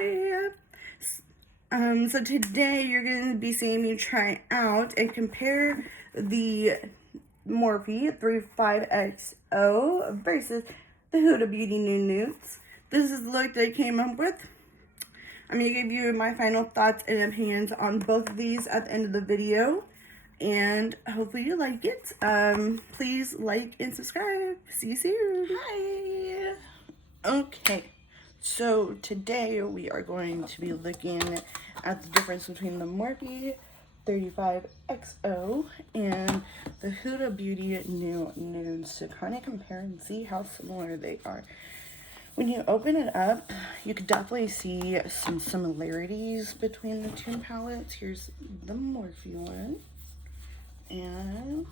Hi! So today you're going to be seeing me try out and compare the Morphe 35XO versus the Huda Beauty New Nudes. This is the look that I came up with. I'm going to give you my final thoughts and opinions on both of these at the end of the video. And hopefully you like it. Please like and subscribe. See you soon. Hi! Okay. So today we are going to be looking at the difference between the Morphe 35XO and the Huda Beauty New Nudes to kind of compare and see how similar they are. When you open it up, you could definitely see some similarities between the two palettes. Here's the Morphe one, and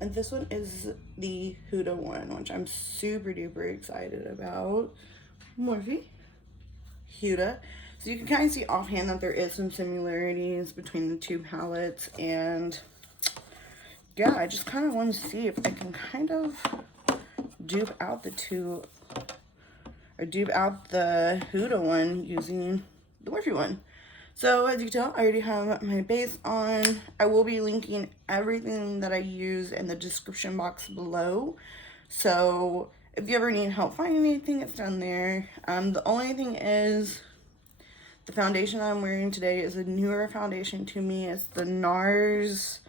and this one is the Huda one, which I'm super duper excited about. Morphe, Huda. So you can kind of see offhand that there is some similarities between the two palettes, and yeah, I just kind of want to see if I can kind of dupe out the two, or dupe out the Huda one using the Morphe one. So as you can tell, I already have my base on. I will be linking everything that I use in the description box below. So if you ever need help finding anything, it's down there. The only thing is, the foundation I'm wearing today is a newer foundation to me. It's the Nars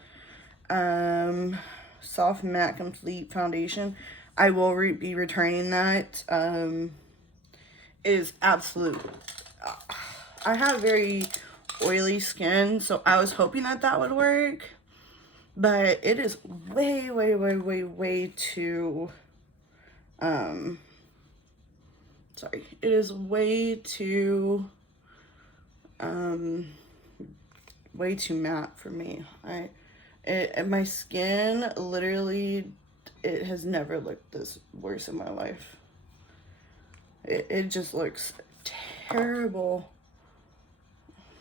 Soft Matte Complete Foundation. I will be returning that. It is absolute. I have very oily skin, so I was hoping that that would work, but it is way too, sorry, it is way too matte for me. My skin, literally, it has never looked this worse in my life. It just looks terrible.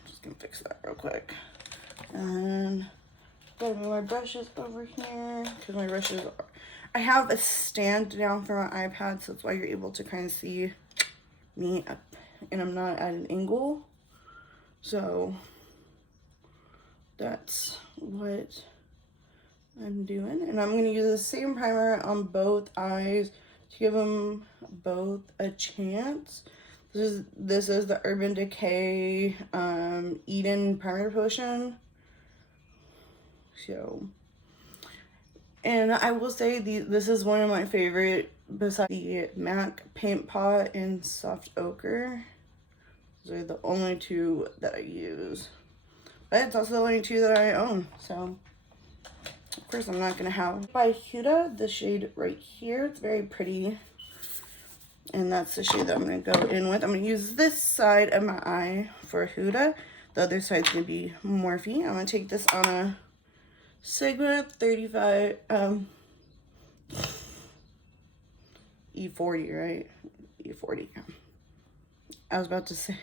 Just gonna fix that real quick. And got my brushes over here, because my brushes are, I have a stand down for my iPad, so that's why you're able to kind of see me up, and I'm not at an angle. So that's what I'm doing, and I'm going to use the same primer on both eyes to give them both a chance. This is the Urban Decay Eden Primer Potion. So, and I will say this is one of my favorite, besides the MAC Paint Pot and Soft Ochre. Those are the only two that I use, but it's also the only two that I own, so of course I'm not going to have. By Huda, the shade right here, it's very pretty, and that's the shade that I'm going to go in with. I'm going to use this side of my eye for Huda. The other side's going to be Morphe. I'm going to take this on a Sigma 35, E40, right? E40. I was about to say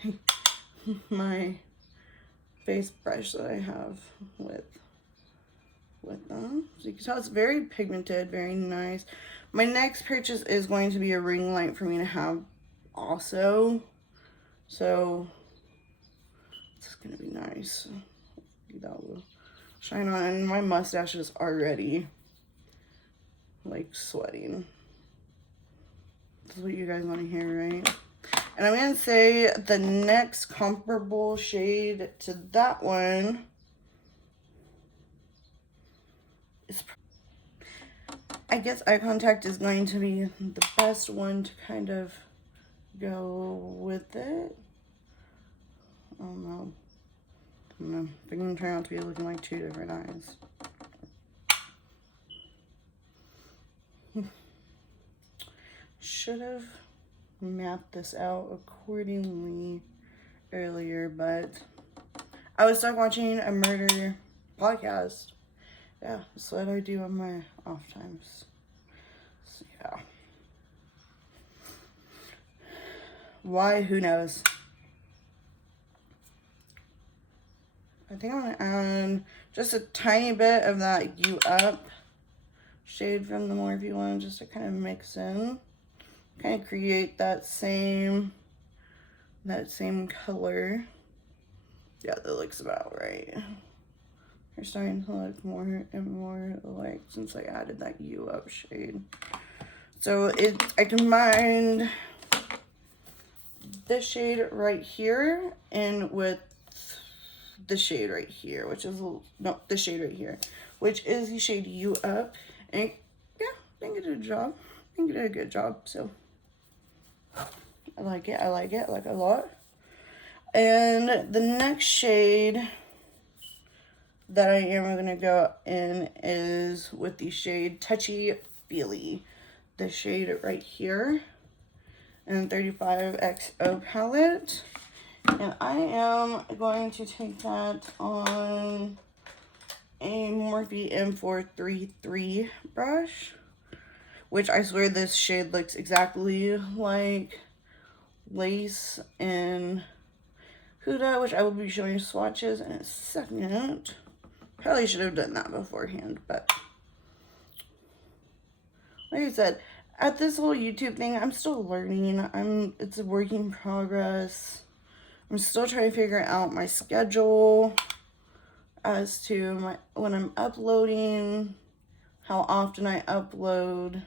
my face brush that I have with them. So you can tell it's very pigmented, very nice. My next purchase is going to be a ring light for me to have also. So it's gonna be nice. That will shine on, and my mustache is already like sweating. This is what you guys want to hear, right? And I'm gonna say the next comparable shade to that one is, I guess Eye Contact is going to be the best one to kind of go with it. I don't know. I think I'm gonna try not to be looking like two different eyes. Should have mapped this out accordingly earlier, but I was stuck watching a murder podcast. Yeah, that's what I do on my off times. So yeah. Why? Who knows? I think I'm gonna add just a tiny bit of that You Up shade from the Morphe one, just to kind of mix in. kind of create that same color. Yeah, that looks about right. They're starting to look more and more like since I added that U up shade. So I combined this shade right here and with the shade right here, which is, no, the shade right here, which is the shade U up. And yeah, I think it did a job. I think it did a good job, so I like it. I like it a lot. And the next shade that I am going to go in is with the shade Touchy Feely. The shade right here in 35XO palette. And I am going to take that on a Morphe M433 brush, which I swear this shade looks exactly like Lace in Huda, which I will be showing you swatches in a second. Probably should have done that beforehand, but like I said, at this whole YouTube thing, I'm still learning. It's a work in progress. I'm still trying to figure out my schedule as to when I'm uploading, how often I upload.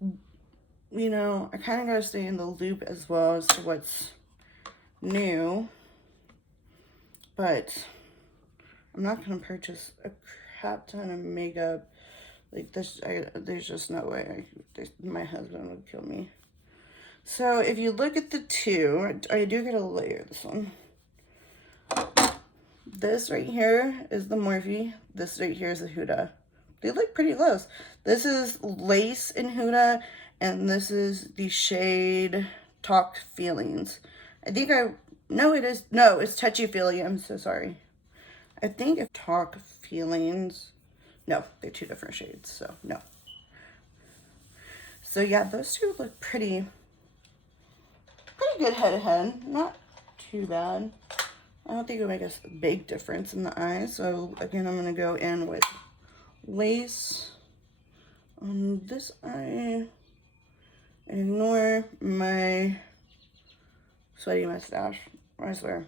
You know, I kind of gotta stay in the loop as well as to what's new. But I'm not gonna purchase a crap ton of makeup like this. There's just no way. My husband would kill me. So if you look at the two, I do get a layer this one. This right here is the Morphe. This right here is the Huda. They look pretty close. This is Lace in Huda, and this is the shade Talk Feelings. I think no, it's Touchy Feely. I'm so sorry. I think if Talk Feelings, no, they're two different shades, so no. So yeah, those two look pretty good head to head. Not too bad. I don't think it'll make a big difference in the eyes. So again, I'm gonna go in with Lace on this eye and ignore my sweaty mustache. I swear.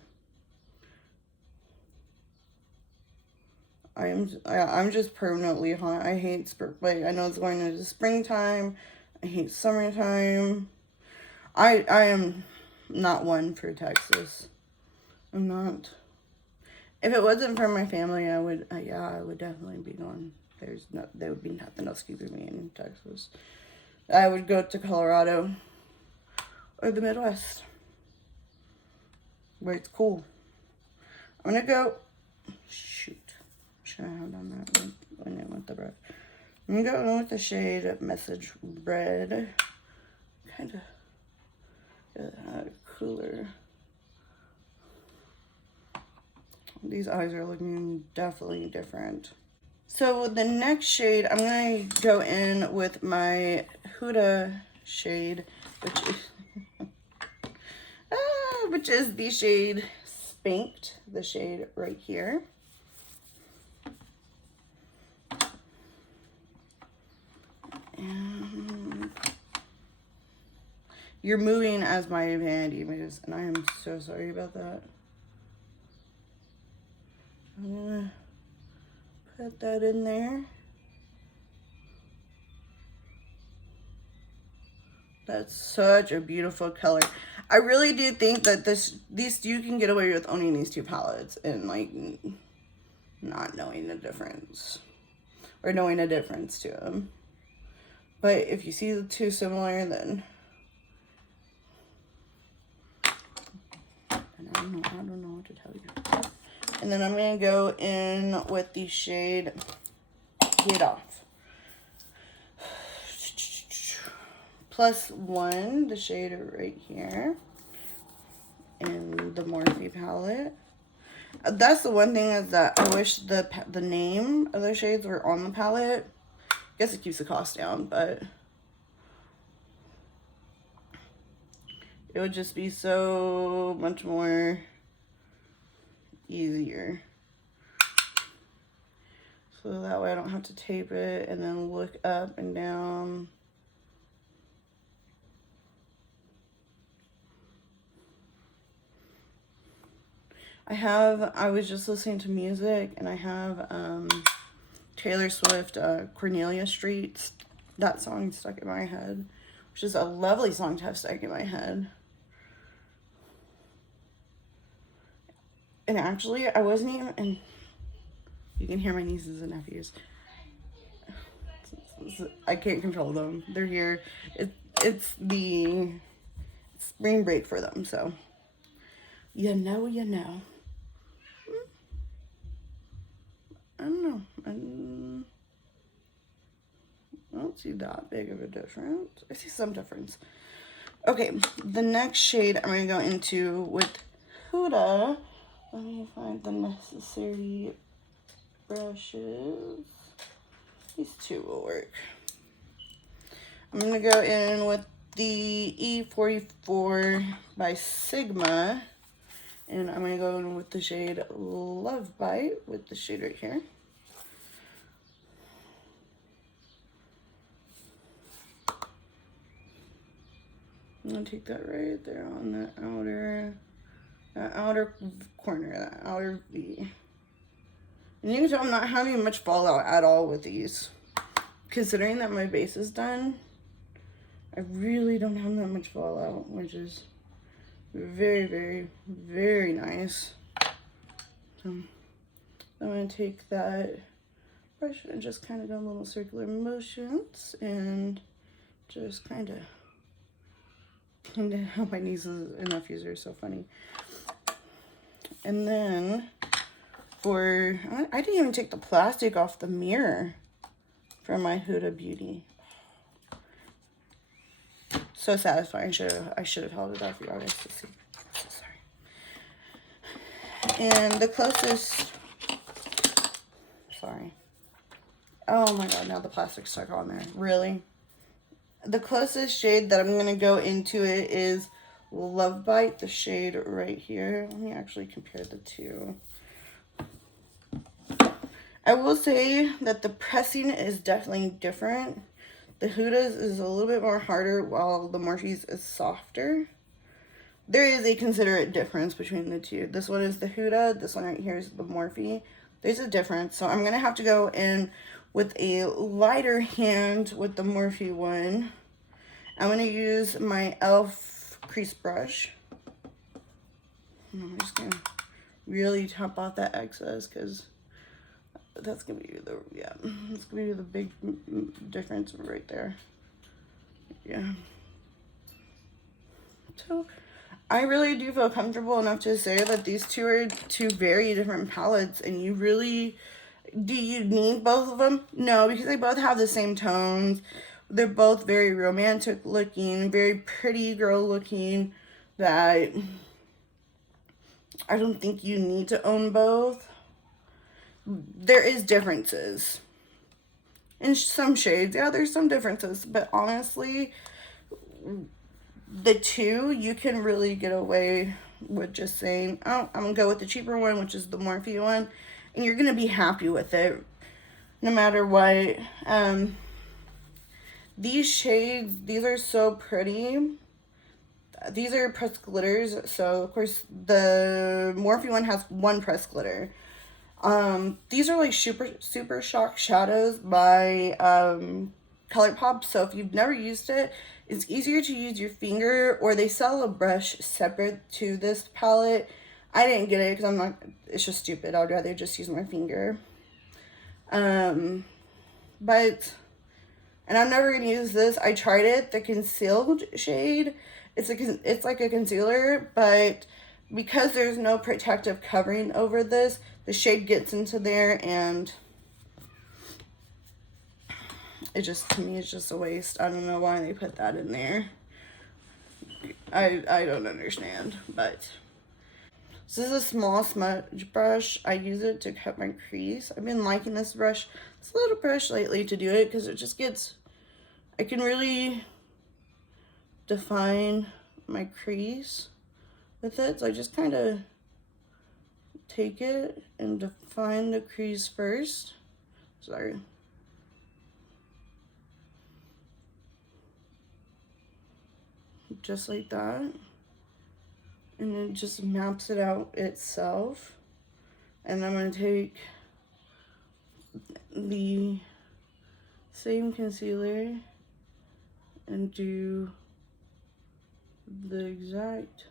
I'm just permanently hot. I hate like I know it's going into springtime. I hate summertime. I am not one for Texas. I'm not. If it wasn't for my family, I would definitely be gone. There would be nothing else keeping me in Texas. I would go to Colorado or the Midwest, where it's cool. I'm gonna go, shoot. Should I have done that when I went the brush? I'm gonna go in with the shade Message Red. Kind of cooler. These eyes are looking definitely different. So the next shade, I'm going to go in with my Huda shade, which is the shade Spanked, the shade right here. And you're moving as my vanity moves, and I am so sorry about that. I'm gonna put that in there. That's such a beautiful color. I really do think that you can get away with owning these two palettes and like not knowing the difference or knowing a difference to them. But if you see the two similar, then I don't know what to tell you. And then I'm going to go in with the shade Get Off. +1, the shade right here. In the Morphe palette. That's the one thing is that I wish the name of the shades were on the palette. I guess it keeps the cost down, but it would just be so much more easier. So that way I don't have to tape it and then look up and down. I was just listening to music, and I have Taylor Swift, Cornelia Street. That song stuck in my head, which is a lovely song to have stuck in my head. And actually, I wasn't even, and you can hear my nieces and nephews. I can't control them. They're here. It's the spring break for them, so you know. I don't know. I don't see that big of a difference. I see some difference. Okay, the next shade I'm going to go into with Huda. Let me find the necessary brushes. These two will work. I'm going to go in with the E44 by Sigma. And I'm going to go in with the shade Love Bite with the shade right here. I'm going to take that right there on that outer corner, that outer V. And you can tell I'm not having much fallout at all with these. Considering that my base is done, I really don't have that much fallout, which is very, very, very nice. So I'm going to take that brush and just kind of do little circular motions and just kind of, my nieces and nephews are so funny. And then I didn't even take the plastic off the mirror for my Huda Beauty. So satisfying. I should have held it up for you guys to see. I'm so sorry. And the closest, sorry. Oh my god, now the plastic's stuck on there. Really? The closest shade that I'm going to go into it is Love Bite, the shade right here. Let me actually compare the two. I will say that the pressing is definitely different. The Huda's is a little bit more harder, while the Morphe's is softer. There is a considerate difference between the two. This one is the Huda, this one right here is the Morphe. There's a difference, so I'm going to have to go in with a lighter hand with the Morphe one. I'm going to use my e.l.f. crease brush. I'm just going to really top off that excess, because that's going to be the, yeah, that's going to be the big difference right there. Yeah. So I really do feel comfortable enough to say that these two are two very different palettes, and you really, do you need both of them? No, because they both have the same tones. They're both very romantic looking, very pretty girl looking, that I don't think you need to own both. There is differences in some shades. Yeah, there's some differences, but honestly, the two, you can really get away with just saying, oh, I'm gonna go with the cheaper one, which is the Morphe one, and you're gonna be happy with it no matter what. These shades, these are so pretty. These are pressed glitters, so of course the Morphe one has one pressed glitter. These are like super shock shadows by ColourPop. So if you've never used it, it's easier to use your finger, or they sell a brush separate to this palette. I didn't get it because it's just stupid. I'd rather just use my finger. And I'm never gonna use this. I tried it, the concealed shade. It's like a concealer, but because there's no protective covering over this, the shade gets into there, and it just, to me, it's just a waste. I don't know why they put that in there. I don't understand, but. So this is a small smudge brush. I use it to cut my crease. I've been liking this brush, this little brush lately, to do it, because it just gets, I can really define my crease with it. So I just kind of take it and define the crease first. Sorry. Just like that. And it just maps it out itself. And I'm going to take the same concealer and do the exact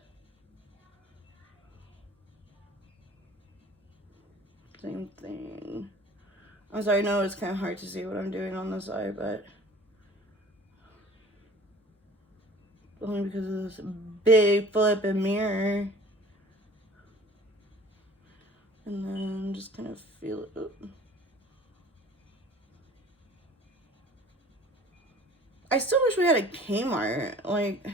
same thing. I'm sorry, I know it's kind of hard to see what I'm doing on this eye, but only because of this big flipping mirror. And then just kind of feel it. Ooh. I still wish we had a Kmart, like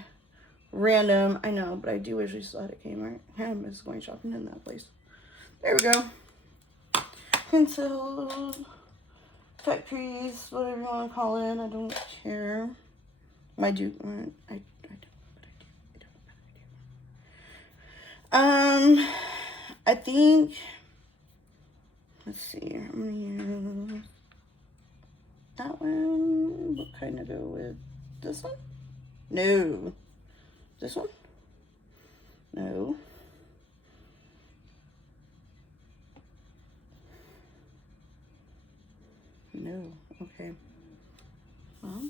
random. I know, but I do wish we still had a Kmart. I miss going shopping in that place. There we go. Pencil, cut crease, whatever you want to call it. I don't care. I do. I don't. I think. Let's see. I'm gonna use that one. We'll kind of go with this one. No. This one. No. No. Okay. Well,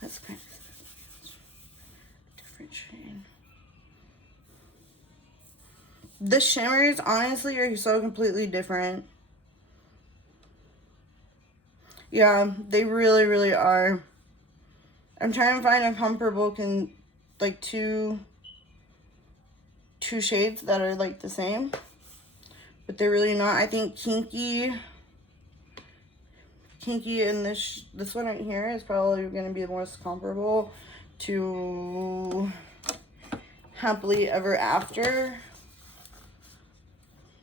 that's kind of a different shade. The shimmers, honestly, are so completely different. Yeah, they really, really are. I'm trying to find a comparable like two shades that are like the same, but they're really not. I think Kinky and this one right here is probably going to be the most comparable to Happily Ever After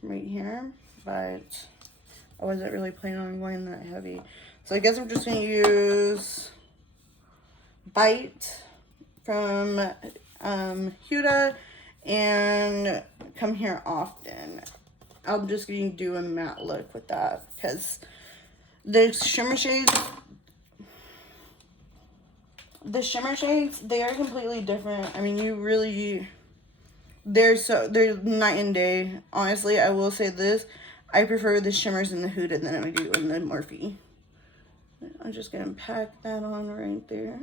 right here, but I wasn't really planning on going that heavy. So I guess I'm just going to use Bite from Huda and Come Here Often. I'm just going to do a matte look with that because the shimmer shades, they are completely different. I mean, you really, they're night and day. Honestly, I will say this. I prefer the shimmers in the Huda than I do in the Morphe. I'm just going to pack that on right there.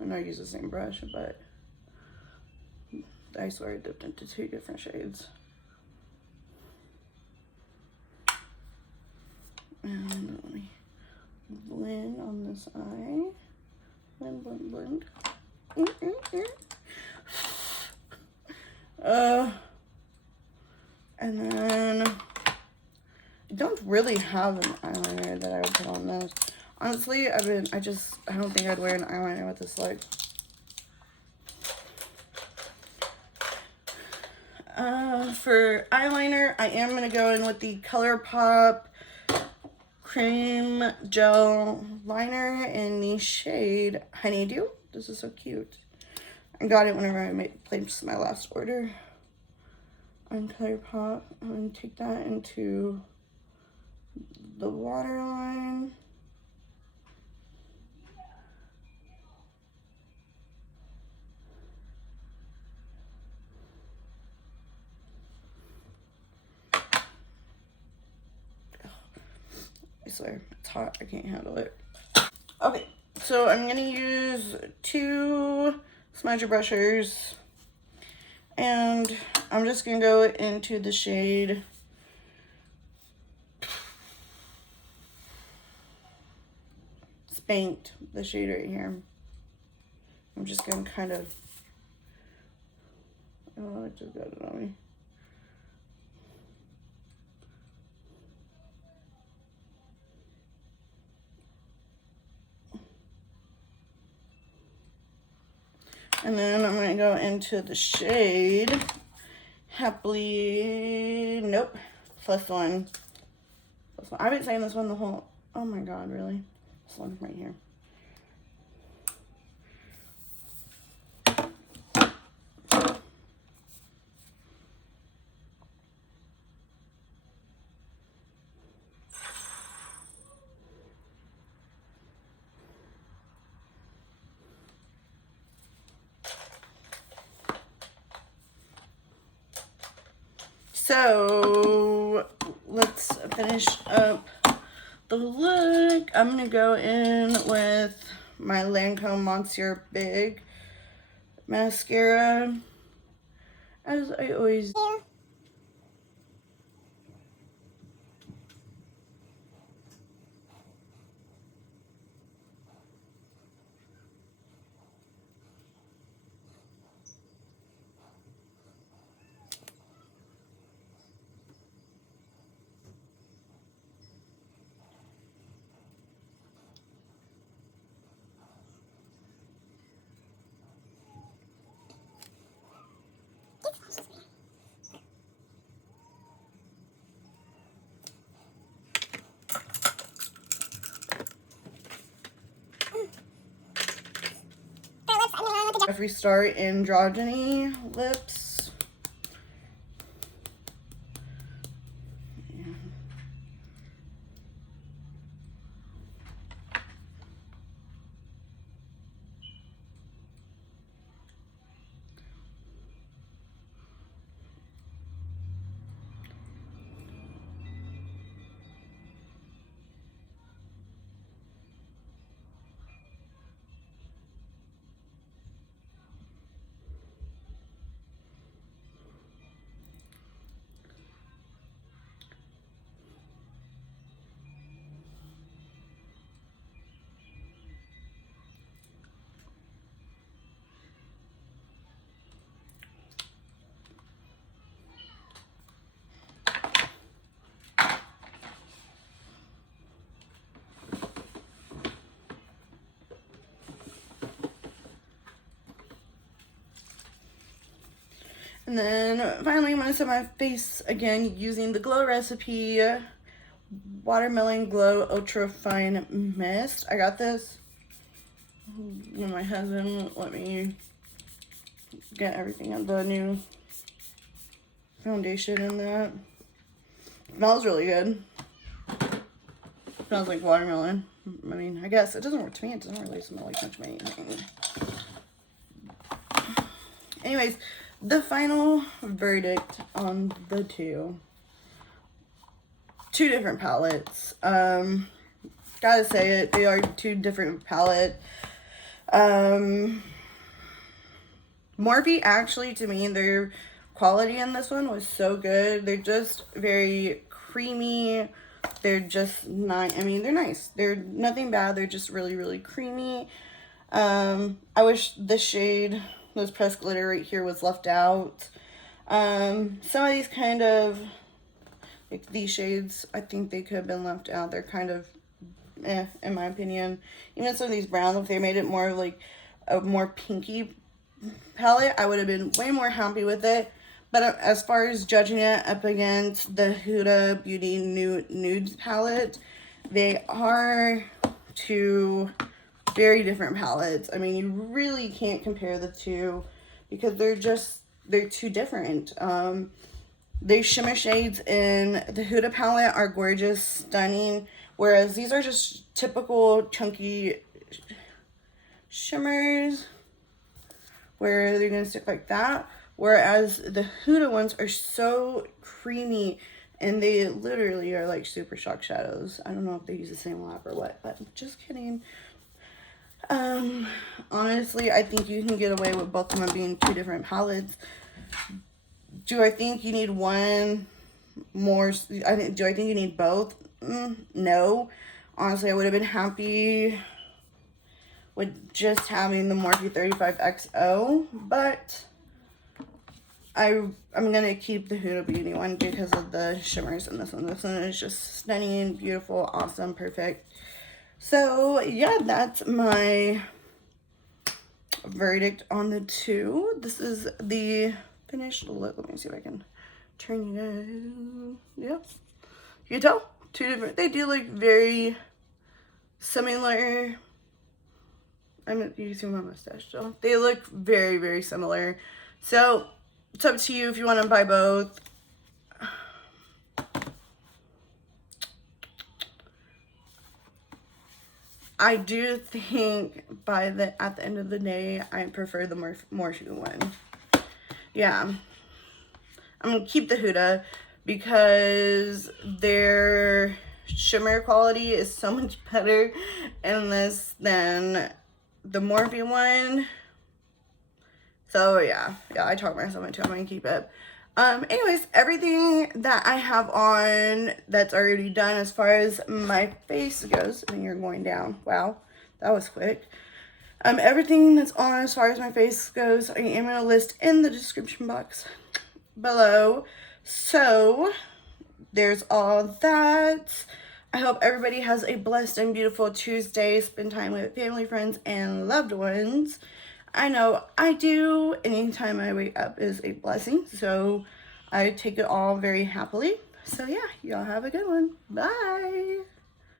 I know I use the same brush, but I swear I dipped into 2 different shades. And let me blend on this eye. Blend, blend, blend. And then I don't really have an eyeliner that I would put on this. Honestly, I don't think I'd wear an eyeliner with this look. For eyeliner, I am going to go in with the ColourPop Cream Gel Liner in the shade Honeydew. This is so cute. I got it whenever I placed my last order on ColourPop. I'm going to take that into the waterline. I swear, it's hot. I can't handle it. Okay, so I'm going to use 2 smudge brushers. And I'm just going to go into the shade Spanked, the shade right here. I'm just going to kind of, oh, I just got it on me. And then I'm going to go into the shade Happily, nope, plus one. I've been saying this one the whole, oh my god, really? This one right here. So let's finish up the look. I'm gonna go in with my Lancome Monsieur Big mascara, as I always do. Jeffree Star Androgyny lips. And then finally, I'm going to set my face again using the Glow Recipe Watermelon Glow Ultra Fine Mist. I got this when my husband let me get everything on the new foundation in that. It smells really good. It smells like watermelon. I mean, I guess it doesn't work to me. It doesn't really smell like much of anything. Anyways, the final verdict on the two different palettes. Gotta say it, they are two different palettes. Morphe, actually, to me, their quality in this one was so good. They're just very creamy. They're just not, I mean, they're nice. They're nothing bad. They're just really, really creamy. I wish this shade, this pressed glitter right here, was left out. Some of these kind of, like these shades, I think they could have been left out. They're kind of in my opinion. Even some of these browns, if they made it more like a more pinky palette, I would have been way more happy with it. But as far as judging it up against the Huda Beauty New Nudes palette, they are two very different palettes. I mean, you really can't compare the two because they're too different. The shimmer shades in the Huda palette are gorgeous, stunning, whereas these are just typical chunky shimmers where they're going to stick like that, whereas the Huda ones are so creamy and they literally are like super shock shadows. I don't know if they use the same lap or what, but just kidding. Honestly, I think you can get away with both of them being two different palettes. Do I think you need one more? Do I think you need both? No. Honestly, I would have been happy with just having the Morphe 35XO, but I'm gonna keep the Huda Beauty one because of the shimmers in this one. This one is just stunning, beautiful, awesome, perfect. So yeah, that's my verdict on the two. This is the finished look. Let me see if I can turn you guys. Yep. You can tell two different. They do look very similar. You can see my mustache still. They look very, very similar. So it's up to you if you want to buy both. I do think at the end of the day, I prefer the Morphe one. Yeah. I'm going to keep the Huda because their shimmer quality is so much better in this than the Morphe one. So yeah, I talked myself into it. I'm going to keep it. Anyways, everything that I have on that's already done as far as my face goes, and you're going down. Wow, that was quick. Everything that's on as far as my face goes, I am going to list in the description box below. So there's all that. I hope everybody has a blessed and beautiful Tuesday. Spend time with family, friends, and loved ones. I know I do. Anytime I wake up is a blessing. So I take it all very happily. So yeah, y'all have a good one. Bye.